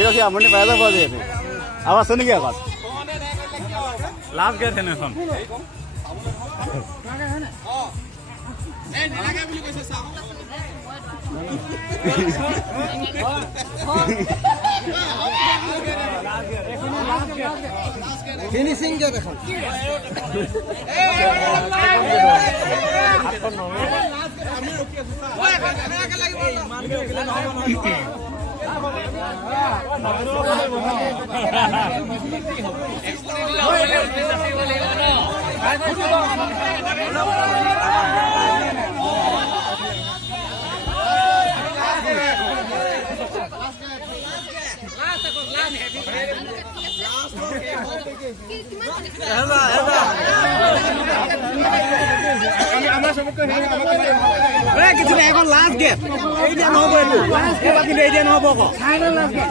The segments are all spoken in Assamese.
ৰখি ৰখি আমনি পাই যাব আজি আৰু আছে নেকি আগত লাষ্ট গেট হেনে এখন ফিনিশিং গেট এখন কিছু এখন লাষ্ট গেট এই দিয়া নহব এইটো লাষ্ট গেট কিন্তু এই দিয়া নহব আকৌ ফাইনেল লাষ্ট গেট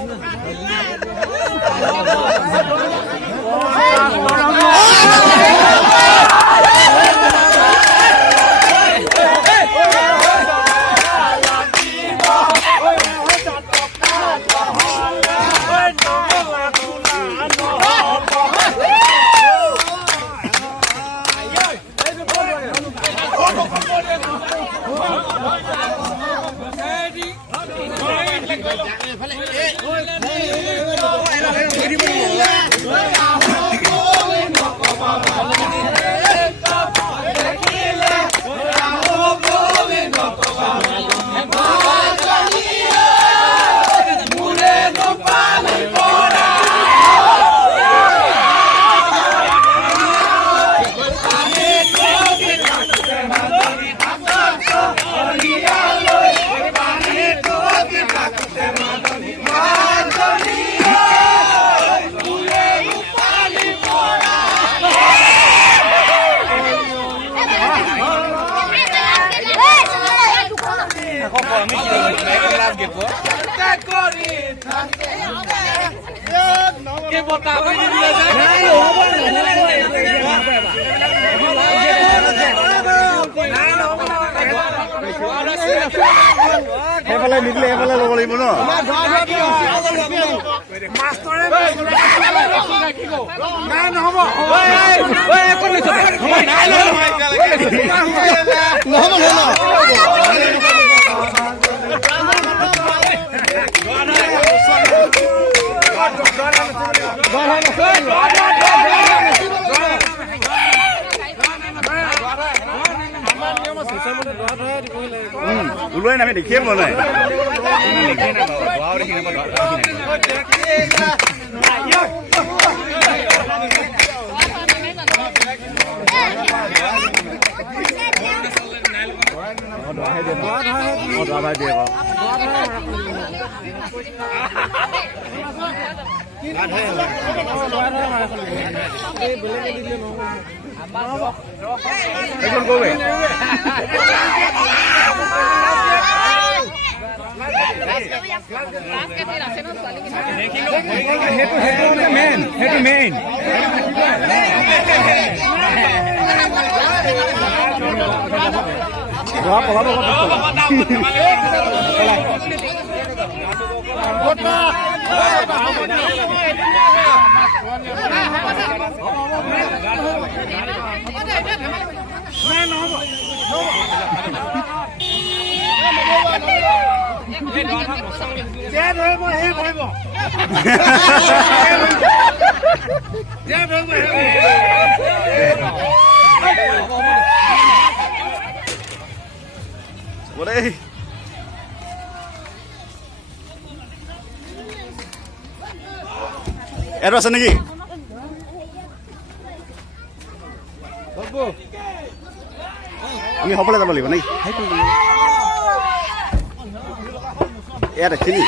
সেইফালে নিদিলে সেইফালে ল'ব লাগিব ন ওলোৱাই নামি দেখিয়ে পোৱা নাই মেইন এটো আছে নেকি আমি সকলে যাব লাগিব নেকি ইয়াত আছে নি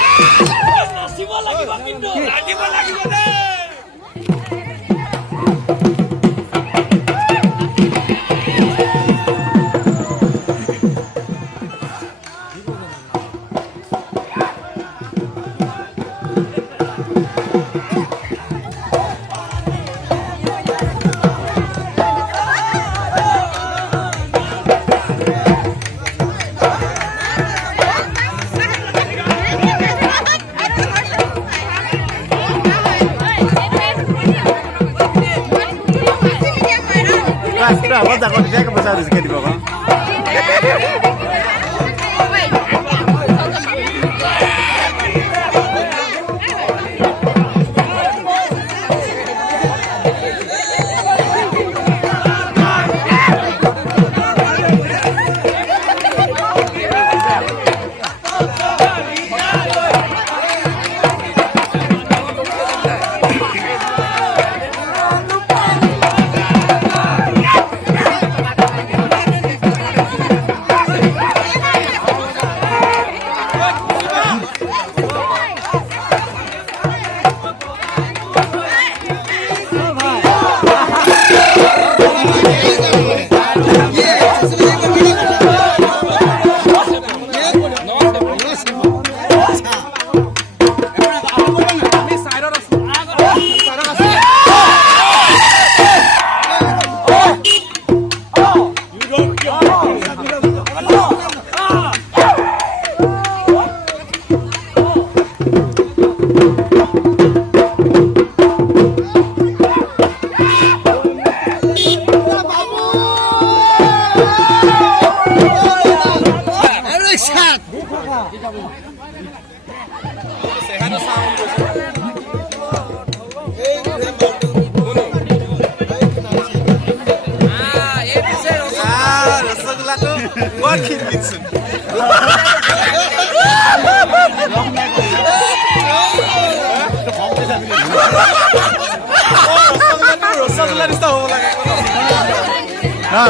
আগত যাব তেতিয়াকে পইচা বেছিকে দিব আকৌ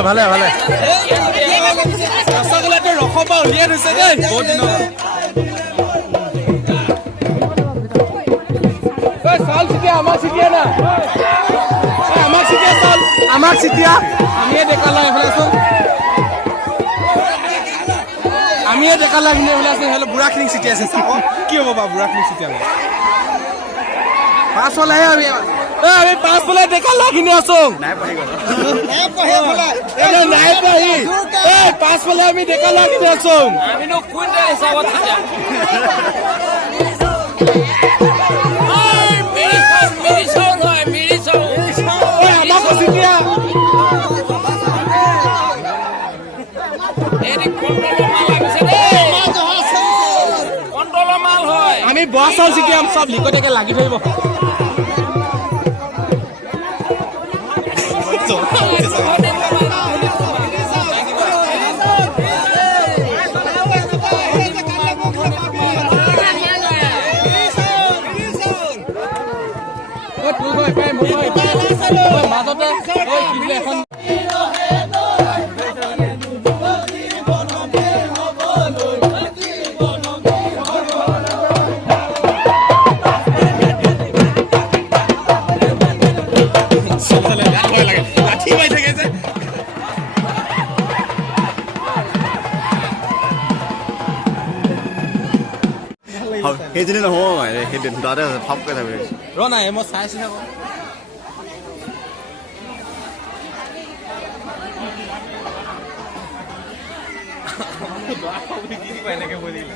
ভালে ভালে ৰসগোল্লাটো ৰসৰ পৰা উলিয়াই থৈছে দেই বহুত দিনৰ চাউল চিটিয়া আমাক চিটিয়া না আমাক চিটিয়া চাউল আমাক চিটিয়া আমিয়ে ডেকা লয় এইফালে আছো আমিয়ে ডেকা লয় এইফালে আছো সেইফালে বুঢ়াখিনিক চিটিয়াইছে কি হ'ব বাৰু বুঢ়াখিনিক চিটিয়ালে পাঁচ হলেহে আমি পাঁচ বলে ডেকা লয় খিনি আছো নাই পাহি পাঁচ বলে আমি ডেকা লয় খিনি আছো আমিনো কুইণ্টেল হিচাপত আমি বৰা চাউল চিটিয়াম চব লিকটাকে লাগি ধৰিব মাজতে এখন সেইজনী নহয় সেই তাতে ফাপকে থাকবে ৰ নাই মই চাইছো আকৌ এনেকে বলিলে